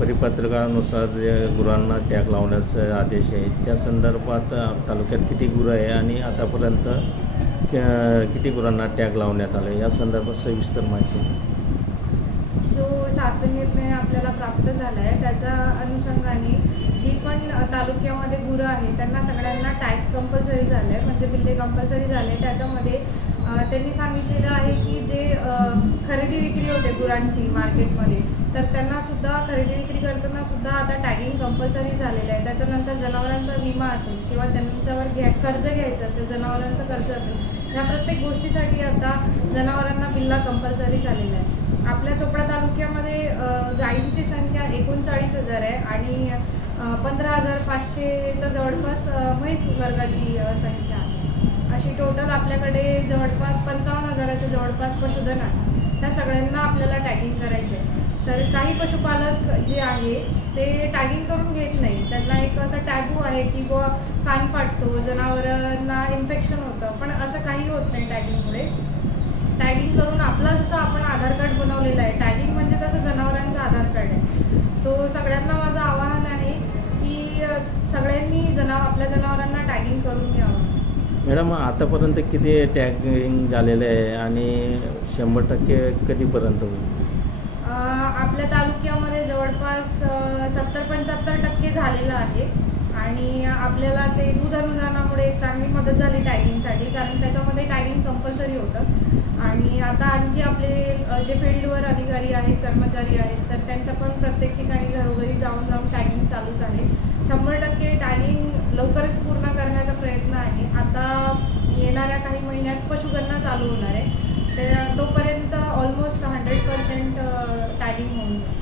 परिपत्रकानुसार जे गुरांना टॅग लावण्याचा आदेश आहे त्या संदर्भात तालुक्यात किती गुरं आहे आणि आतापर्यंत किती गुरांना टॅग लावण्यात आलं या संदर्भात सविस्तर माहिती. जो शासन निर्णय आपल्याला प्राप्त झाला आहे त्याच्या अनुषंगाने जी पण तालुक्यामध्ये गुरं आहेत त्यांना सगळ्यांना टॅग कंपल्सरी झालं आहे, म्हणजे बिल्ले कंपल्सरी झाले. त्याच्यामध्ये त्यांनी सांगितलेलं आहे की जे खरेदी विक्री होते गुरांची मार्केटमध्ये तर त्यांना सुद्धा खरेदी विक्री करताना सुद्धा आता टॅगिंग कंपल्सरी झालेलं आहे. त्याच्यानंतर जनावरांचा विमा असेल किंवा त्यांच्यावर कर्ज घ्यायचं असेल, जनावरांचं कर्ज असेल, या प्रत्येक गोष्टीसाठी आता जनावरांना बिल्ला कंपल्सरी झालेला आहे. आपल्या चोपडा तालुक्यामध्ये गायींची संख्या 39,000 आहे आणि 15,500च्या जवळपास म्हैस वर्गाची संख्या आहे. अशी टोटल आपल्याकडे जवळपास 55,000च्या जवळपास पशुधन आहे. त्या सगळ्यांना आपल्याला टॅगिंग करायचं आहे. तर काही पशुपालक जे आहे ते टॅगिंग करून घेत नाही. त्यांना एक असं टॅबू आहे की बुवा कान फाटतो, जनावरांना इन्फेक्शन होतं, पण असं काही होत नाही टॅगिंगमुळे. टॅगिंग करून आपलं जसं आपण आधार कार्ड बनवलेलं आहे, टॅगिंग म्हणजे तसं जनावरांचं आधार कार्ड आहे. सो सगळ्यांना माझं आवाहन आहे की सगळ्यांनी आपल्या जनावरांना टॅगिंग करून घ्यावं. मॅडम, आतापर्यंत किती टॅगिंग झालेलं आहे आणि 100% कधीपर्यंत होईल? आपल्या तालुक्यामध्ये जवळपास 70-75% झालेलं आहे आणि आपल्याला ते दूध अनुदानामुळे चांगली मदत झाली टॅगिंगसाठी, कारण त्याच्यामध्ये टॅगिंग कंपल्सरी होतं. आणि आता आणखी आपले जे फील्डवर अधिकारी आहेत, कर्मचारी आहेत, तर त्यांचं पण प्रत्येक ठिकाणी घरोघरी जाऊन टॅगिंग चालूच आहे. 100% टॅगिंग लवकरच पूर्ण करण्याचा प्रयत्न आहे. आता येणाऱ्या काही महिन्यात पशुगणना चालू होणार आहे, तर तोपर्यंत ऑलमोस्ट 100% टॅगिंग होऊन जाईल.